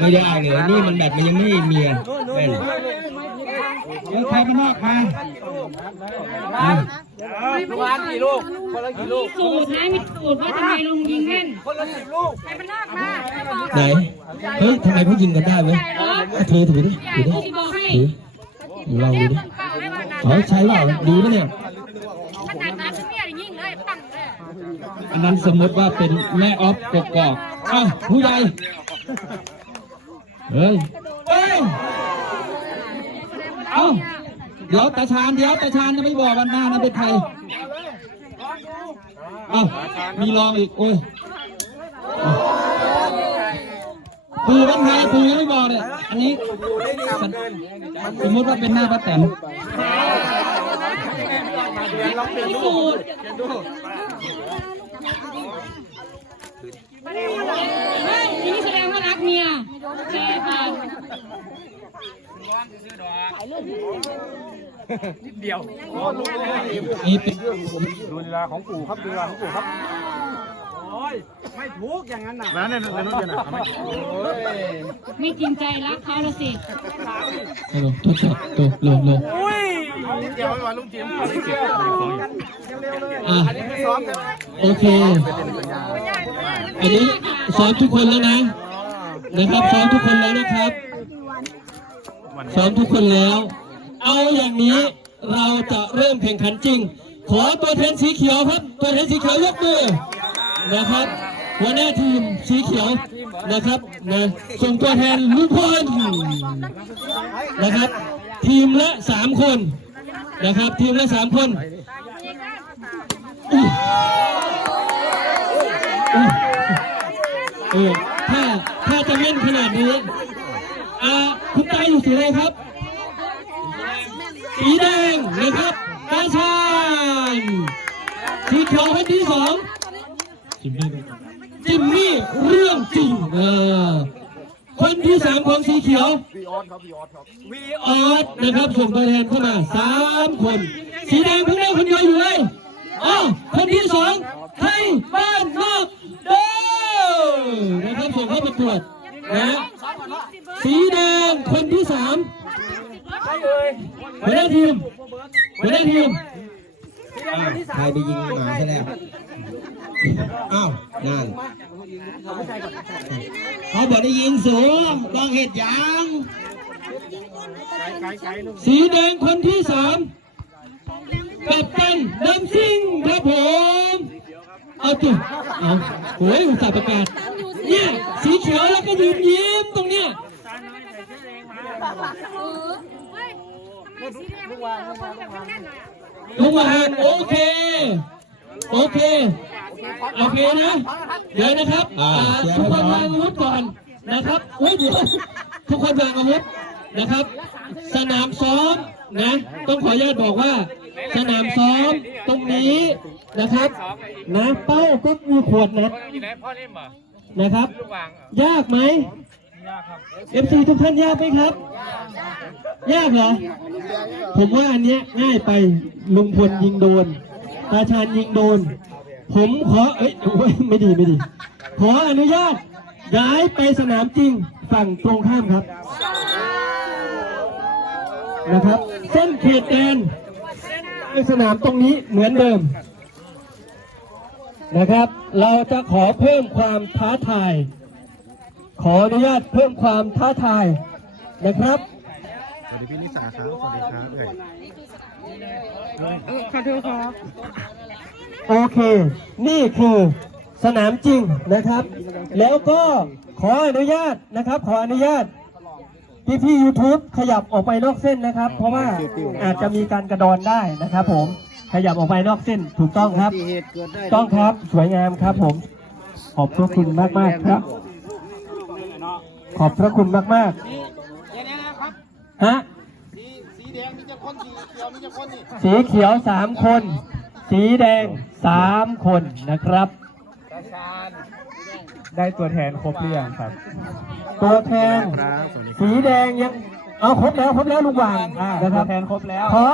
ไม่ได้เลย นี่มันแบบมันยังไม่มีเมียแม่นเดี๋ยวใครเป็นนอกมาอะวานกี่ลูกคนละกี่ลูกสูตรนะมีสูตรว่าทำไมลุงยิงแม่นคนละสิบลูกไปเป็นนอกมาไปบอกไหนเฮ้ยทำไมผู้ยิงกันได้เว้ยอะถือถือดิใหญ่ถือดิที่บอกให้ถือลองดูดิเป้าให้ว่านาเฮ้ยใช้เปล่าดีปะเนี่ยขนาดนั้นเนี่ยยิงเลยปั้งเลยอันนั้นสมมติว่าเป็นแม่ออฟกกอกอ้าวผู้ใหญ่ เฮ้ยเอ้ยเอ้าเดี๋ยวตาชานเดี๋ยวตาชานจะไม่บอกวันหน้านะเป็นใครเอ้ามีรองอีกโอ้ยปู่เป็นใครปู่ยังไม่บอกเลยอันนี้สมมติว่าเป็นหน้าป้าแตนมีสูตรเฮ้ยนี่แสด งว่ารักเมียแค่ไปนี่เป็นดูเวลาของปู่ครับดูเวลาของปู่ครับโอ้ยไม่ถูกอย่างนั้นน่ะนั่นนั่นนั่นนั่นน่ะไม่ไม่จริงใจรักเขาละสิฮัลโหลทดสอบตัวเร็วเร็วอุ้ยเดี๋ยวมาลุงจิมอะซ้อมกันโอเค อันนี้สอนทุกคนแล้วนะ นะครับสอนทุกคนแล้วนะครับสอนทุกคนแล้ว เอาอย่างนี้เราจะเริ่มแข่งขันจริง ขอตัวแทนสีเขียวครับ ตัวแทนสีเขียวยกมือนะครับหัวหน้าทีมสีเขียวนะครับนะส่งตัวแทนลุงพลนะครับ ทีมละสามคนนะครับ ทีมละสามคนอุ๊ยอุ๊ยเออ ถ้าถ้าจะเล่นขนาดนี้อ่าคุณตาอยู่สีอะไรครับ สีแดงนะครับตาชานสีเขียวคนที่สองจิมมี่จิมมี่เรื่องจริงเออคนที่สามของสีเขียววีออสนะครับส่งตัวแทนเข้ามาสามคน สีแดงเพิ่งได้คนเดียวอยู่เลยอ๋อคนที่สองไทยบ้านนอกเด้อ นะครับส่งเข้าประกวดนะสีแดงคนที่สามหัวหน้าทีมหัวหน้าทีมใครไปยิงหมาใช่แล้วอ้าวนั่นเขาบอกได้ยิงสูงต้องเห็ดหยังสีแดงคนที่สามกัปตันดำซิงครับผม เอาจุเอาโอ้ยอุตส่าห์ประกาศเนี่ยสี เขียวแล้วก็ยืนยิ้มตรงเนี้ยเฮ้ยทำไมสีแดงมาคนแบบนั้นน่ะลุงวานโอเคโอเคโอเคนะเดี๋ยวนะครับทุกคนวางอาวุธก่อนนะครับอุ้ยเดี๋ยวทุกคนวางอาวุธนะครับ สนามซ้อมนะต้องขออนุญาตบอกว่า สนามซ้อมตรงนี้นะครับนะเป้าก็มีขวดนะอยู่ไห นพ่อเล่มเหรอนะครับลูกวางยากไหมยากครับเอฟซีทุกท่านยากไหมครับ ยากเหรอ ผมว่าอันเนี้ยง่ายไปลุงพลยิงโดน ตาชาญยิงโดน ผมขอเอ้ยโอ้ยไม่ดีไม่ดี ขออนุญาตย้ายไปสนามจริงฝั่งตรงข้ามครับ นะครับ เส้นเขตแดนในสนามตรงนี้เหมือนเดิม นะครับ เราจะขอเพิ่มความท้าทาย ขออนุญาตเพิ่มความท้าทายนะครับสวัสดีพี่นิสาครับสวัสดีครับเอ่ยโอเค นี่คือสนามจริงนะครับ แล้วก็ขออนุญาตนะครับ ขออนุญาต พี่พี่ยูทูบขยับออกไปนอกเส้นนะครับ เพราะว่าอาจจะมีการกระดอนได้นะครับผมขยับออกไปนอกเส้นถูกต้องครับ ต้องครับสวยงามครับผม ขอบพระคุณมากมากๆครับ ขอบพระคุณมากมากเดี๋ยวนะครับๆฮะสีสีแดงนี่จะคนสีเขียวนี่จะคนนี่สีเขียวสามคน สีแดงสามคนนะครับตาชานได้ตัวแทนครบหรือยังครับ ตัวแทน ครับสวัสดีครับสีแดงยังเอาครบแล้วครบแล้วลุงวางอ่านะคตัรัวบแทนครบแล้ว ขอ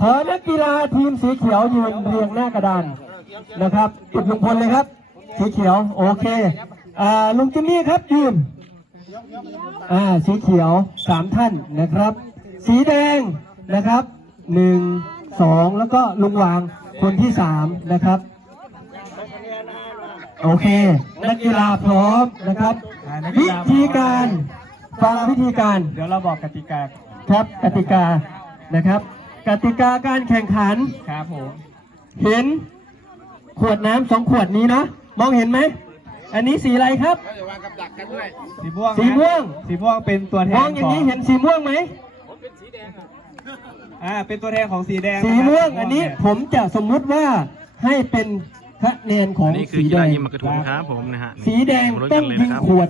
ขอนักกีฬาทีมสีเขียวยืนเรียงหน้ากระดานนะครับจุดลุงพลเลยครับ สีเขียวโอเคอ่าลุงจิมมี่ครับยืนอ่าสีเขียวสามท่านนะครับ สีแดงนะครับหนึ่งสองแล้วก็ลุงวางคนที่สามนะครับ โอเค นักกีฬาพร้อมนะครับ อ่านักกีวิฬาธีการฟังวิธีการ เดี๋ยวเราบอกกติกาครับกติกานะครับ กติกาการแข่งขัน ครับผม เห็นขวดน้ำสองขวดนี้เนาะมองเห็นไหม อันนี้สีอะไรครับ สีม่วงนะสีม่วง สีม่วงเป็นตัวแทมนองอย่างนี้เห็นสีม่วงไหม อ่าเป็นตัวแทนของสีแดงสีม่วงอันนี้ผมจะสมมุติว่าให้เป็น คะแนนของนี่คือสีกีแดฬางยิงหมากกระทุนครับผมนะฮะสีแดงมาลุ้นต้กัอนงเลยยินะงครับขวด